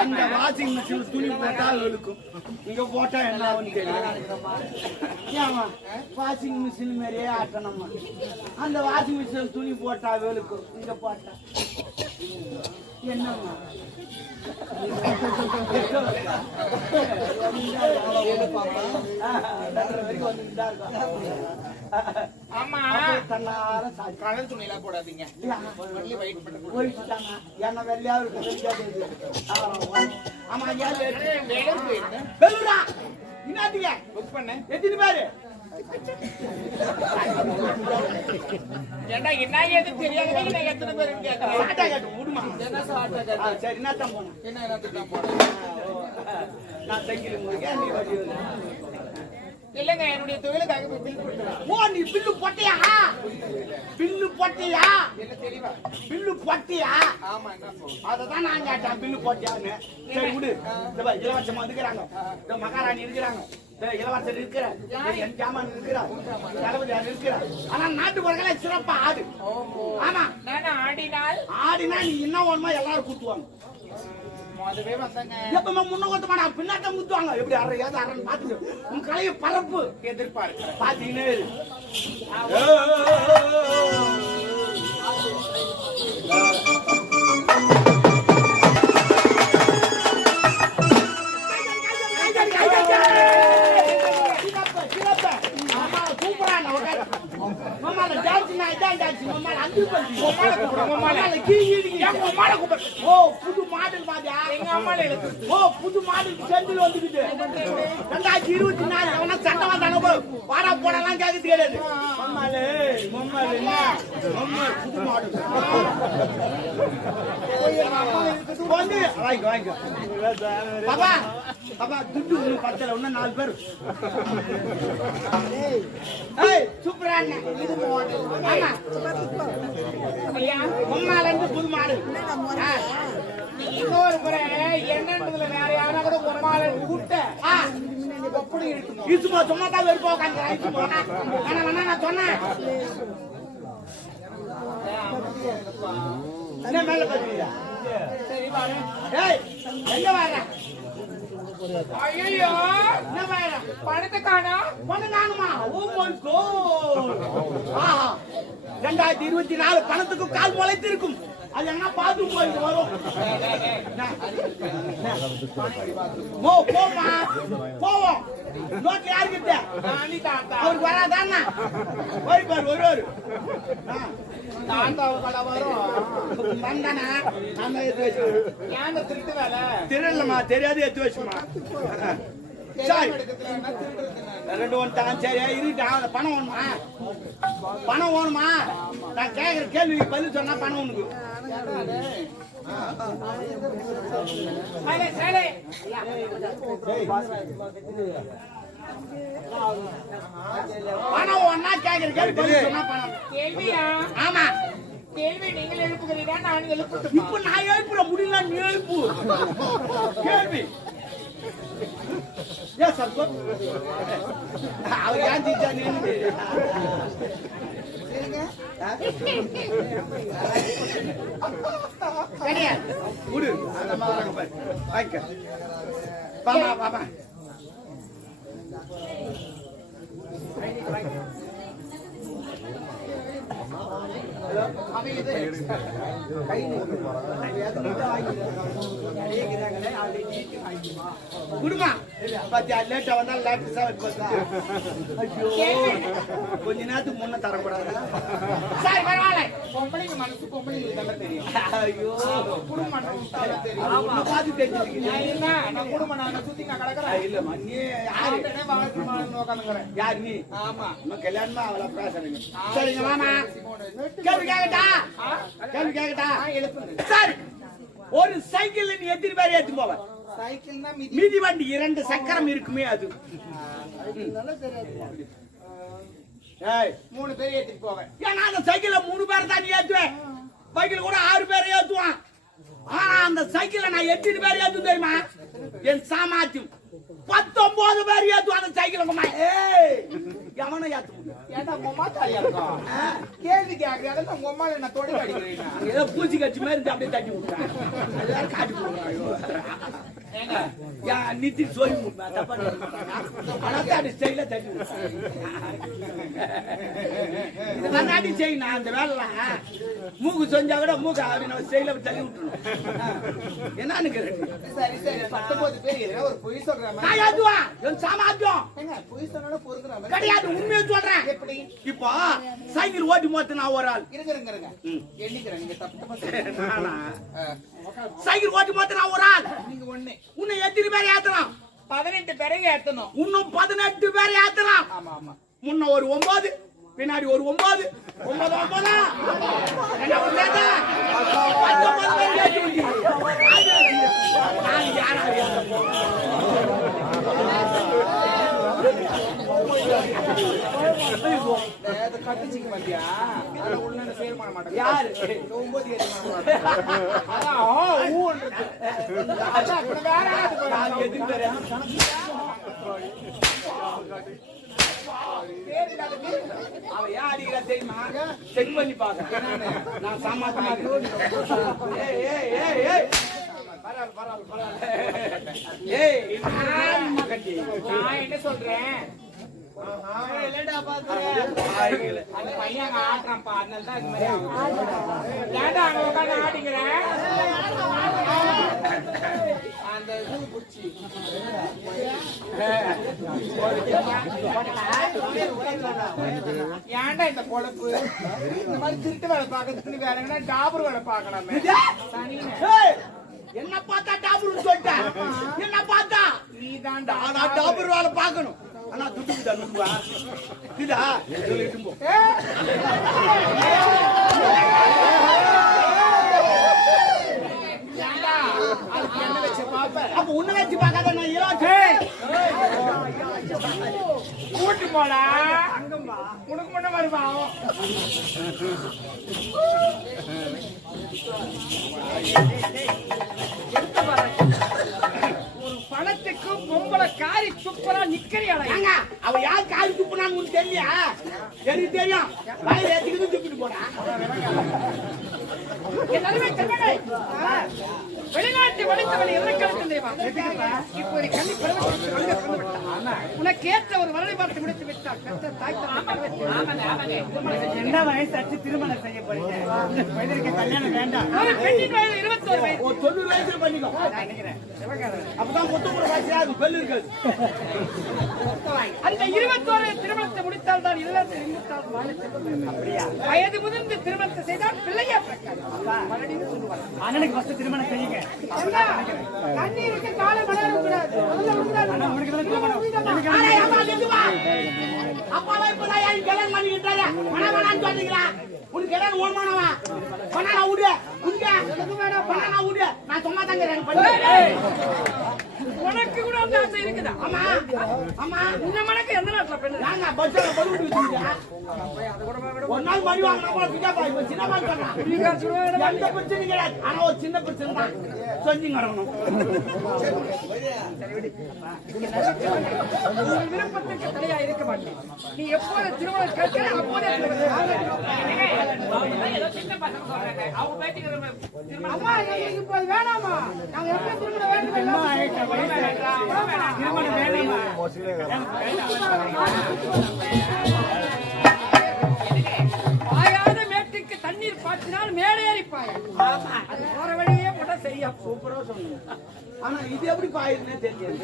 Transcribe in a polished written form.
அந்த washing machine துணி போட்டா வெளுக்கும். இங்க போட்டா என்ன ஏமா வாஷிங் மிஷின் மாதிரியே ஆட்டணும்மா. அந்த வாஷிங் மிஷின் துணி போட்டா வெளுக்கும், இங்க போட்டா என்னம்மா? ஆமா கலர் துணி எல்லாம் போடாதீங்க. என்ன வெள்ளையா இருக்கு. ஆமா என்னத்துக்கு புக் பண்ண எத்தனை பேரு? ஏண்டா என்ன ஏது தெரியாத நான் எத்தனை பேருக்கு கேட்கறேன். சாட்டா கட்டு விடுமா. என்ன சாட்டா கட்டு? சரி என்னத்தான் போனேன். என்னத்தான் போனேன்? நான் தைக்கிற முறைக்கு நீ வண்டி இல்லங்க என்னுடைய தொழிலுக்காக பில் போட்டேன். ஓ நீ பில்லு போட்டியா? பில்லு போட்டியா? என்ன தெளிவா பில்லு போட்டியா? ஆமா என்ன சொல்ற? அததான் நான் கேட்டேன் பில்லு போட்டியான்னு. சரி விடு. இந்த இலவசமா இருக்கிறாங்க, இந்த மகாராணி இருக்கிறாங்க, இளவரசர் இருக்கிற, என் ஜாமான் இருக்கிறா, தளபதியார் இருக்கிறா. ஆனா நாட்டுப்புறங்கள சிறப்பா ஆடு. ஆமா நான் ஆடினா நீ என்ன வேணுமோ எல்லாரும் கூட்டுவாங்க. முதவே வந்தாங்க எப்பவுமே முன்ன கொத்த மாட்டா பின்னாட்டம் குத்துவாங்க. எப்படி அரையாவது அறன்னு பாத்துட்டு உன் கலைய பரப்பு எதிர்பார்க்க பாத்தீங்கன்னே புது மாடல் செந்தில் வந்துக்கிட்டு 2024 சட்டம் வந்தாங்க வாடா போடலாம் கேட்கறது கிடையாது. புது மாடல் வந்து வாங்கிக்கோ. பாபா பாபா துட்டு பத்தல இன்னும் 4 பேர். சூப்பரா இது ஆமா பொம்மால இருந்து புது மாடல். இன்னொரு முறை என்னன்றதுல வேற யாரா கூட பொம்மால கூட்ட எப்படி இருக்கு? இதுமா சும்மா தான் வெறுப்பா உட்காந்து நான் சொன்னேன். என்ன மேல பாத்தீங்களா? சரி பாரு. ஏய் எங்க வர? ஐயோ என்ன வர? பணத்தை காணோம். பணம் காணுமா? Oh my God. ஆஹா 2024 பணத்துக்கு கால் முளைத்து இருக்கும். அது என்ன பாத்து போயிட்டு வரும். போமா போவோம். நோட்ல யாருக்கிட்ட அவருக்கு வராதான்னா போய் பாரு வருவாரு. திருடலமா தெரியாது எடுத்து வச்சுமா. சரி 2 வந்துட்டான். சரி இருட்டான். பணம் வேணுமா? பணம் வேணுமா? நான் கேட்கிற கேள்விக்கு பதில் சொன்னா பணம் உனக்கு. பணம் ஒன்னா கேட்கிற கேள்வி பதில் சொன்னா பணம். கேள்வியா? ஆமா கேள்வி நீங்கள் எழுப்புகிறீரா நான் எழுப்புறேன்? இப்ப நான் எழுப்புற முடியல நீ எழுப்பு கேள்வி. ஏன் சார் அவர் ஏன் ஜீச்சா நின்று விடு அந்த மாதிரி வாய்க்க பாமா பாமா குடுமா பாத்தியா லேட்டா வந்தா கொஞ்ச நேரத்துக்கு முன்ன தரக்கூடாது. சரி பரவாயில்ல. பொம்பளைங்க மனசு பொம்பளைங்களுக்கு தெரியும். ஐயோ குடும்பம் தெரியும். பாத்து தெரிஞ்சுக்கிறேன். என்ன நான் குடும்பம் நான் சுத்தி நான் கிடக்குறேன். இல்ல நீ யாரு உட்காந்துக்கிறேன். யார் நீ? ஆமா இன்னும் கல்யாணமா அவளை பேசுறீங்க. சரிங்க மாமா கேள்வி கேக்கட்டா? கேள்வி கேக்கட்டா? சரி ஒரு சைக்கிள் நீ எத்தனை பேர் ஏத்தி போவ? சைக்கிள்னா மீதி வண்டி 2 சக்கரம் இருக்குமே அது. ஏய் 3 பேர் ஏத்திட்டு போவேன். ஏன்னா அந்த சைக்கிள்ல 3 பேர் தான் ஏத்துவேன். பைக்கில் கூட 6 பேர் ஏத்துவான். ஆனா அந்த சைக்கிள்ல நான் எத்தனை பேர் ஏத்து தெரியுமா? என் சாமாத்தியம் 19 பேர் ஏத்துவான் அந்த சைக்கிள். ஏய் எவனை ஏத்து? ஏன்டா உங்க அம்மா தாலியா இருக்கும் கேள்வி கேட்கறாங்க உங்க அம்மா என்ன தொட அடிக்கிறீங்க ஏதோ பூச்சி கட்சி மாதிரி இருந்து அப்படியே தட்டி விட்டான் அதெல்லாம் காட்டி போடுறாங்க நித்தி சோய் முட்டா தப்பா அடி ஸ்டைல தட்டி விட்டான் அடி செய் நான் அந்த வேலை மூக்கு செஞ்சா கூட மூக்கு அப்படின்னு ஸ்டைல தள்ளி விட்டுணும் என்னன்னு சரி சரி 19 பேர் ஒரு பொய் சொல்றாங்க பொய் சொன்னா பொறுக்குறாங்க கிடையாது உண்மையை சொல்றேன் எப்படி இப்போ சைக்கிள் ஓட்டி மொத்த நான் ஒரு ஆள் இருங்க எண்ணிக்கிறேன் நீங்க தப்பு சைக்கிள் ஓட்டி மொத்த நான் ஒரு ஆள் நீங்க ஒண்ணு உன்னை எத்தனை பேர் ஏத்தலாம் 18 பேரை ஏத்தணும் இன்னும் 18 பேர் ஏத்தலாம் ஆமா ஆமா முன்ன ஒரு 9 பின்னாடி ஒரு 9 9 கட்டிச்சிக்க மாட்டியா உள்ள சேல் பண்ண மாட்டேன் யாரு 9 அவன் ஏன் அடிக்கிறா தெரியுமா செக் பண்ணி பாக்க நான் சாமான் என்ன சொல்றேன் அந்த பையன் ஆடுறான்ப்பா அதனாலதான் இது மாதிரி ஏன்டா அங்க உட்காந்து ஆடிக்கிறேன் அந்த இது குச்சி ஏன்டா இந்த பொழப்பு இந்த மாதிரி திருட்டு வேலை பார்க்கறதுக்கு வேற எங்கன்னா டாபர் வேலை பார்க்கலாமே என்ன பார்த்தா டாபர் சொல்லிட்டேன் என்ன பார்த்தா நீதான் டாபர் வேலை பார்க்கணும் ஆனா துட்டுக்குதா நுங்குவா இதா சொல்லிட்டு போ அப்ப உன்ன வச்சு பார்க்காத நான் கூட்டு போடா உனக்கு முன்ன வருவா ஒரு பணத்துக்கு பொம்பளை காரி துப்புறா நிக்கிறியாங்க அவ யார் காரி துப்புனான்னு உனக்கு தெரியலையா எனக்கு தெரியும் வயல் ஏத்திக்கிட்டு துப்பிட்டு போடா வெளிநாட்டு வளைத்தவளை இப்போ ஒரு கல்வி உனக்கு ஏற்ற ஒரு வரலை பார்த்து முடித்து விட்டார் என்ன வயசாச்சு திருமணம் செய்ய போறீங்க வயதிற்கு கல்யாணம் வேண்டாம் பெண்ணின் வயது 21 வயது ஒரு 90 வயசுல பண்ணிக்கோ அப்பதான் முத்தமுறை வயசு அது பெல் இருக்காது அந்த 21 திருமணத்தை முடித்தால் தான் இல்லத்தில் இருந்தால் வயது முதிர்ந்து திருமணத்தை செய்தால் பிள்ளையா அண்ணனுக்கு ஃபர்ஸ்ட் திருமணம் செய்யுங்க கண்ணீருக்கு காலை மலரக்கூடாது அப்பாவை இப்பதான் என் கல்யாணம் பண்ணிக்கிட்டாரு மனமனான்னு சொல்றீங்களா உனக்கு கல்யாணம் ஓடுமானவா பண்ணா விடு உங்க பண்ணா விடு நான் சும்மா தாங்க பண்ணி உனக்கு கூட அந்த ஆசை இருக்குதா ஆமா ஆமா இந்த மனக்கு எந்த நாட்டுல பெண்ணு நாங்க பஸ்ல போட்டு ஒரு நாள் மணி வாங்கினா பிக்கா பாய் சின்ன பாய் பண்ணா எந்த பிரச்சனையும் கிடையாது ஆனா ஒரு சின்ன பிரச்சனை தான் சொல்லி நடக்கணும் விருப்பத்துக்கு தடையா இருக்க மாட்டேன் நீ எப்போது திருமணம் கேட்கிற அப்போதே அம்மா இப்போ வேணாமா நாங்க எப்படி திருமணம் பாயாத மேட்டுக்கு தண்ணீர் பாய்ச்சினால் மேலேறி பாயும் அது போற வழியே கூட சரியா சூப்பரா சொன்னீங்க ஆனா இது எப்படி பாயிருந்தே தெரியாது